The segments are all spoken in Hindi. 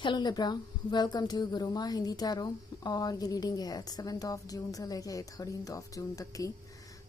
Hello Libra, welcome to Guruma Hindi tarot. और ये रीडिंग है 7 जून से लेके 13 जून तक की।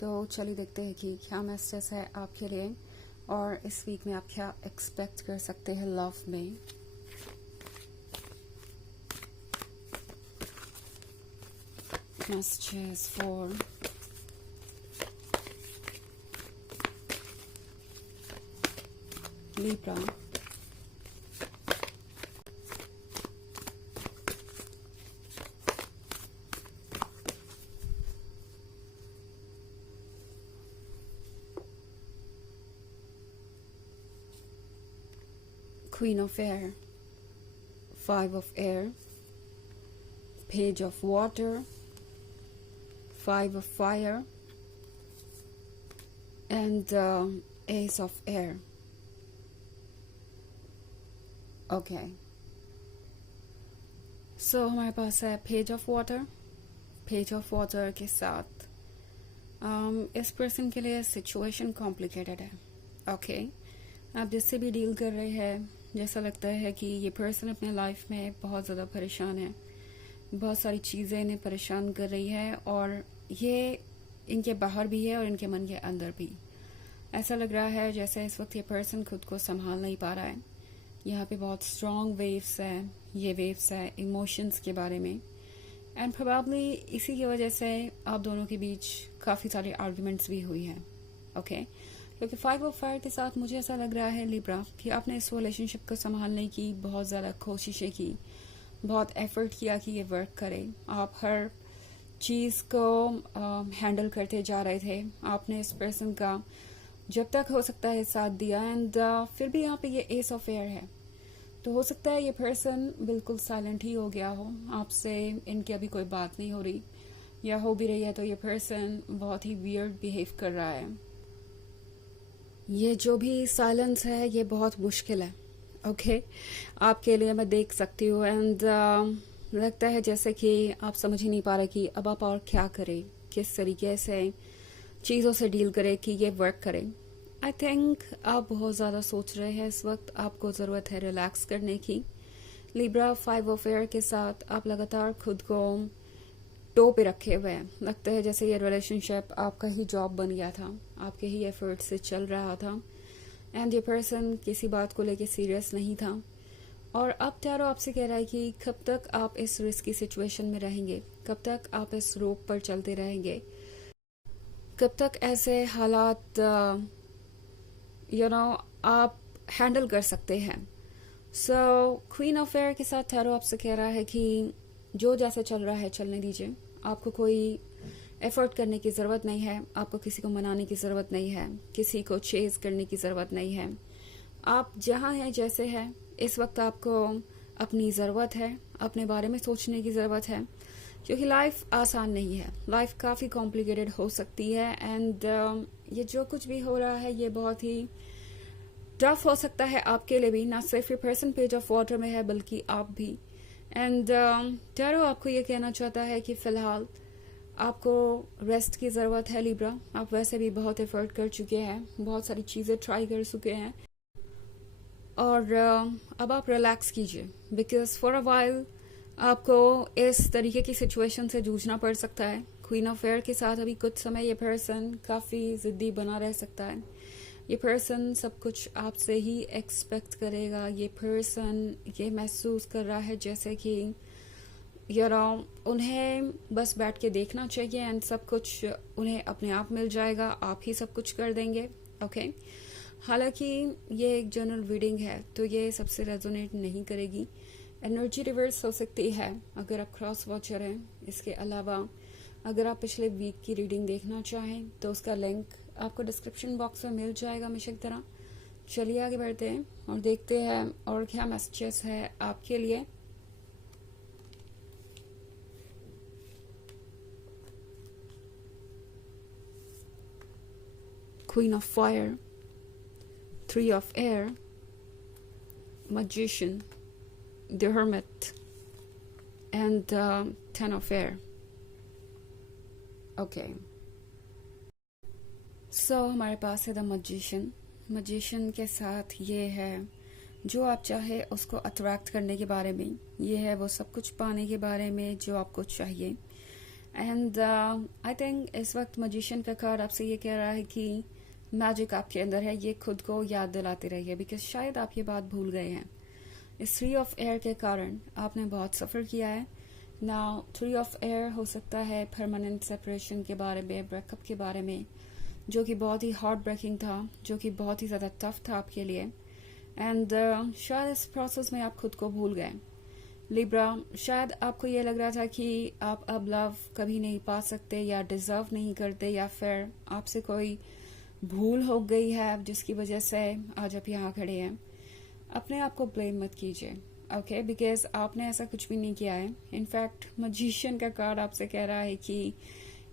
तो चलिए देखते हैं कि क्या मैसेज है आपके लिए और इस वीक में आप क्या एक्सपेक्ट कर सकते हैं लव में। Messages for Libra. Queen of Air, 5 of Air, Page of Water, 5 of Fire, and Ace of Air. Okay. So हमारे पास है Page of Water. Page of Water के साथ इस पर्सन के लिए सिचुएशन कॉम्प्लिकेटेड है। ओके, आप जिससे भी डील कर रहे हैं, जैसा लगता है कि ये पर्सन अपने लाइफ में बहुत ज़्यादा परेशान है, बहुत सारी चीज़ें इन्हें परेशान कर रही है और ये इनके बाहर भी है और इनके मन के अंदर भी। ऐसा लग रहा है जैसे इस वक्त ये पर्सन खुद को संभाल नहीं पा रहा है। यहाँ पे बहुत स्ट्रॉन्ग वेव्स है, ये वेव्स है इमोशंस के बारे में, एंड प्रोबेबली इसी की वजह से आप दोनों के बीच काफ़ी सारी आर्ग्यूमेंट्स भी हुई हैं। ओके, क्योंकि 5 ऑफ फायर के साथ मुझे ऐसा लग रहा है लिब्रा कि आपने इस रिलेशनशिप को संभालने की बहुत ज़्यादा कोशिशें की, बहुत एफर्ट किया कि ये वर्क करे। आप हर चीज़ को हैंडल करते जा रहे थे, आपने इस पर्सन का जब तक हो सकता है साथ दिया, एंड फिर भी यहाँ पे ये एस ऑफ एयर है। तो हो सकता है ये पर्सन बिल्कुल साइलेंट ही हो गया हो, आपसे इनकी अभी कोई बात नहीं हो रही, या हो भी रही है तो ये पर्सन बहुत ही वियर्ड बिहेव कर रहा है। ये जो भी साइलेंस है ये बहुत मुश्किल है। ओके, आपके लिए मैं देख सकती हूँ, एंड लगता है जैसे कि आप समझ ही नहीं पा रहे कि अब आप और क्या करें, किस तरीके से चीज़ों से डील करें कि ये वर्क करे। आई थिंक आप बहुत ज़्यादा सोच रहे हैं इस वक्त, आपको ज़रूरत है रिलैक्स करने की। लिब्रा 5 ऑफ एयर के साथ आप लगातार खुद को टो पे रखे हुए हैं। लगता है जैसे ये रिलेशनशिप आपका ही जॉब बन गया था, आपके ही एफर्ट से चल रहा था, एंड ये पर्सन किसी बात को लेके सीरियस नहीं था। और अब टैरो आपसे कह रहा है कि कब तक आप इस रिस्की सिचुएशन में रहेंगे, कब तक आप इस रोप पर चलते रहेंगे, कब तक ऐसे हालात आप हैंडल कर सकते हैं। सो क्वीन ऑफ एयर के साथ टैरो आपसे कह रहा है कि जो जैसे चल रहा है चलने दीजिए, आपको कोई एफर्ट करने की ज़रूरत नहीं है, आपको किसी को मनाने की ज़रूरत नहीं है, किसी को चेज करने की ज़रूरत नहीं है। आप जहाँ हैं जैसे हैं, इस वक्त आपको अपनी ज़रूरत है, अपने बारे में सोचने की ज़रूरत है, क्योंकि लाइफ आसान नहीं है, लाइफ काफ़ी कॉम्प्लिकेटेड हो सकती है, एंड ये जो कुछ भी हो रहा है ये बहुत ही टफ हो सकता है आपके लिए भी। ना सिर्फ ये पर्सन पेज ऑफ वाटर में है बल्कि आप भी। एंड टैरो आपको ये कहना चाहता है कि फ़िलहाल आपको रेस्ट की ज़रूरत है लिब्रा। आप वैसे भी बहुत एफर्ट कर चुके हैं, बहुत सारी चीज़ें ट्राई कर चुके हैं, और अब आप रिलैक्स कीजिए, बिकॉज फॉर अ वाइल आपको इस तरीके की सिचुएशन से जूझना पड़ सकता है। क्वीन ऑफ एयर के साथ अभी कुछ समय ये पर्सन काफ़ी ज़िद्दी बना रह सकता है। ये पर्सन सब कुछ आपसे ही एक्सपेक्ट करेगा। ये पर्सन ये महसूस कर रहा है जैसे कि उन्हें बस बैठ के देखना चाहिए एंड सब कुछ उन्हें अपने आप मिल जाएगा, आप ही सब कुछ कर देंगे। ओके, हालांकि ये एक जनरल रीडिंग है तो ये सबसे रेजोनेट नहीं करेगी, एनर्जी रिवर्स हो सकती है अगर आप क्रॉस वॉचर हैं। इसके अलावा अगर आप पिछले वीक की रीडिंग देखना चाहें तो उसका लिंक आपको डिस्क्रिप्शन बॉक्स में मिल जाएगा हमेशा की तरह। चलिए आगे बढ़ते हैं और देखते हैं और क्या मैसेजेस है आपके लिए। Queen of Fire, 3 of Air, Magician, the Hermit, and 10 of Air. Okay. So हमारे पास है द मजिशियन। मजिशियन के साथ ये है जो आप चाहे उसको अट्रैक्ट करने के बारे में, ये है वो सब कुछ पाने के बारे में जो आपको चाहिए। एंड आई थिंक इस वक्त मजिशियन का कार्ड आपसे ये कह रहा है कि मैजिक आपके अंदर है, ये खुद को याद दिलाते रहिए, बिकॉज शायद आप ये बात भूल गए हैं। इस 3 ऑफ एयर के कारण आपने बहुत सफ़र किया है। नाउ 3 ऑफ एयर हो सकता है परमानेंट सेपरेशन के बारे में, ब्रेकअप के बारे में, जो कि बहुत ही हार्ट ब्रेकिंग था, जो कि बहुत ही ज़्यादा टफ था आपके लिए। एंड शायद इस प्रोसेस में आप खुद को भूल गए। लिब्रा, शायद आपको ये लग रहा था कि आप अब लव कभी नहीं पा सकते या डिजर्व नहीं करते, या फिर आपसे कोई भूल हो गई है जिसकी वजह से आज आप यहाँ खड़े हैं। अपने आप को ब्लेम मत कीजिए, ओके, बिकॉज आपने ऐसा कुछ भी नहीं किया है। इनफैक्ट मजिशियन का कार्ड आपसे कह रहा है कि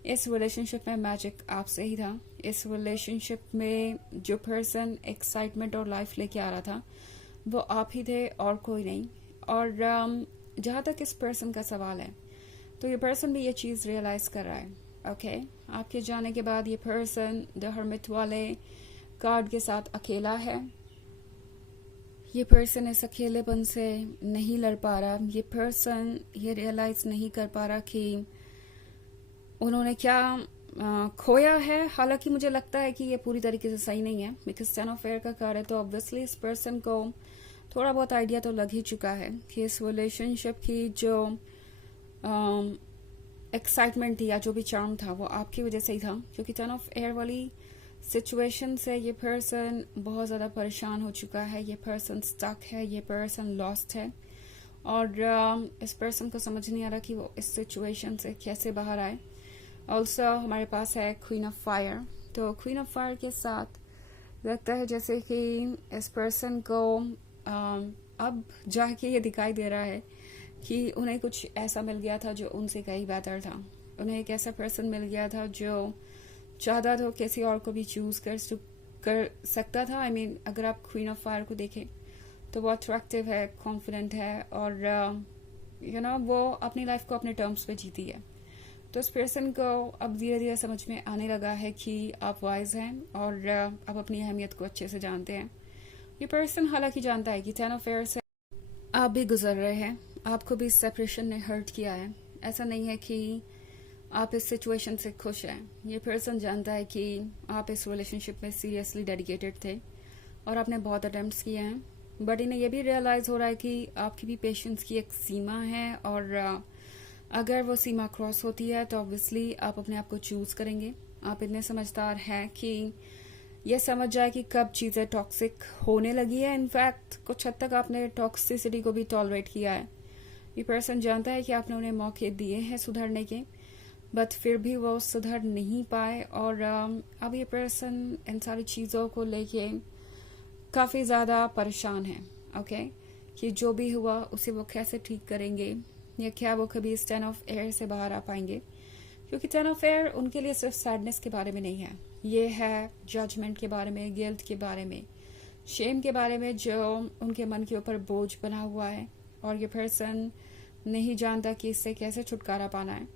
इस रिलेशनशिप में मैजिक आपसे ही था। इस रिलेशनशिप में जो पर्सन एक्साइटमेंट और लाइफ लेके आ रहा था वो आप ही थे और कोई नहीं। और जहाँ तक इस पर्सन का सवाल है, तो ये पर्सन भी ये चीज़ रियलाइज कर रहा है, ओके। आपके जाने के बाद ये पर्सन द हर्मिट वाले कार्ड के साथ अकेला है। ये पर्सन इस अकेलेपन से नहीं लड़ पा रहा। ये पर्सन ये रियलाइज नहीं कर पा रहा कि उन्होंने क्या खोया है। हालांकि मुझे लगता है कि ये पूरी तरीके से सही नहीं है, बिकॉज 10 ऑफ एयर का कार्ड है, तो ऑब्वियसली इस पर्सन को थोड़ा बहुत आइडिया तो लग ही चुका है कि इस रिलेशनशिप की जो एक्साइटमेंट थी या जो भी चार्म था वो आपकी वजह से ही था। क्योंकि 10 ऑफ एयर वाली सिचुएशन से ये पर्सन बहुत ज़्यादा परेशान हो चुका है, ये पर्सन स्टक है, ये पर्सन लॉस्ट है, और इस पर्सन को समझ नहीं आ रहा कि वो इस सिचुएशन से कैसे बाहर आए। ऑल्सो हमारे पास है क्वीन ऑफ फायर। तो क्वीन ऑफ फायर के साथ लगता है जैसे कि इस पर्सन को अब जाके ये दिखाई दे रहा है कि उन्हें कुछ ऐसा मिल गया था जो उनसे कहीं बेहतर था। उन्हें एक ऐसा पर्सन मिल गया था जो चाहता तो किसी और को भी चूज कर सकता था। आई मीन अगर आप क्वीन ऑफ फायर को देखें तो वो अट्रैक्टिव है, कॉन्फिडेंट है, और यू नो वो अपनी लाइफ को अपने टर्म्स पे जीती है। तो इस पर्सन को अब धीरे धीरे समझ में आने लगा है कि आप वाइज हैं और आप अपनी अहमियत को अच्छे से जानते हैं। ये पर्सन हालांकि जानता है कि 10 ऑफ एयर से आप भी गुजर रहे हैं, आपको भी सेपरेशन ने हर्ट किया है। ऐसा नहीं है कि आप इस सिचुएशन से खुश हैं। ये पर्सन जानता है कि आप इस रिलेशनशिप में सीरियसली डेडिकेटेड थे और आपने बहुत अटेम्प्ट्स किए हैं, बट इन्हें यह भी रियलाइज हो रहा है कि आपकी भी पेशेंस की एक सीमा है, और अगर वो सीमा क्रॉस होती है तो ऑब्वियसली आप अपने आप को चूज करेंगे। आप इतने समझदार हैं कि ये समझ जाए कि कब चीज़ें टॉक्सिक होने लगी है। इनफैक्ट कुछ हद तक आपने टॉक्सिसिटी को भी टॉलरेट किया है। ये पर्सन जानता है कि आपने उन्हें मौके दिए हैं सुधरने के, बट फिर भी वो सुधर नहीं पाए, और अब ये पर्सन इन सारी चीज़ों को लेके काफ़ी ज़्यादा परेशान है, ओके, कि जो भी हुआ उसे वो कैसे ठीक करेंगे, या क्या वो कभी इस 10 ऑफ एयर से बाहर आ पाएंगे। क्योंकि 10 ऑफ एयर उनके लिए सिर्फ सैडनेस के बारे में नहीं है, ये है जजमेंट के बारे में, गिल्ट के बारे में, शेम के बारे में, जो उनके मन के ऊपर बोझ बना हुआ है, और ये पर्सन नहीं जानता कि इससे कैसे छुटकारा पाना है।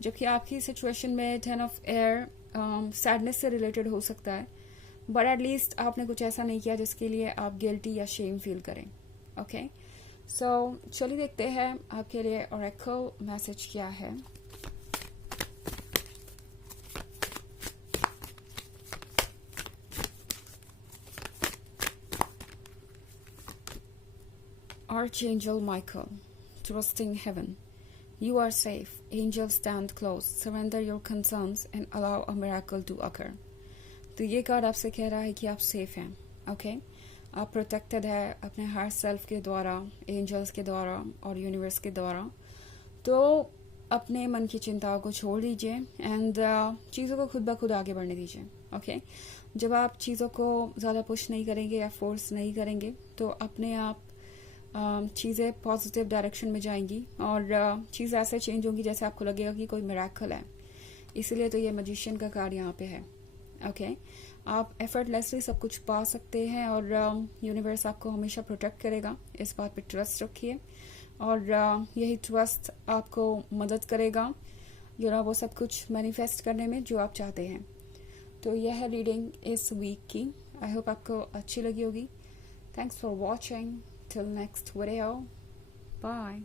जबकि आपकी सिचुएशन में 10 ऑफ एयर सैडनेस से रिलेटेड हो सकता है, बट एटलीस्ट आपने कुछ ऐसा नहीं किया जिसके लिए आप गिल्टी या शेम फील करें, ओके। सो चलिए देखते हैं आपके लिए ओरेकल मैसेज क्या है। Archangel Michael, trusting heaven. You are safe. Angels stand close. Surrender your concerns and allow a miracle to occur. तो ये कार्ड आपसे कह रहा है कि आप सेफ हैं, ओके। आप प्रोटेक्टेड है अपने हायर सेल्फ के द्वारा, एंजल्स के द्वारा और यूनिवर्स के द्वारा। तो अपने मन की चिंताओं को छोड़ दीजिए एंड चीज़ों को खुद ब खुद आगे बढ़ने दीजिए, ओके। जब आप चीज़ों को ज़्यादा पुश नहीं करेंगे या फोर्स नहीं करेंगे तो अपने आप चीज़ें पॉजिटिव डायरेक्शन में जाएंगी, और चीज़ ऐसे चेंज होंगी जैसे आपको लगेगा कि कोई मिरेकल है। इसीलिए तो ये मैजिशियन का कार्ड यहाँ पे है, ओके। आप एफर्टलेसली सब कुछ पा सकते हैं, और यूनिवर्स आपको हमेशा प्रोटेक्ट करेगा। इस बात पे ट्रस्ट रखिए, और यही ट्रस्ट आपको मदद करेगा वो सब कुछ मैनिफेस्ट करने में जो आप चाहते हैं। तो यह है रीडिंग इस वीक की। आई होप आपको अच्छी लगी होगी। Thanks for watching. Till next video. Bye.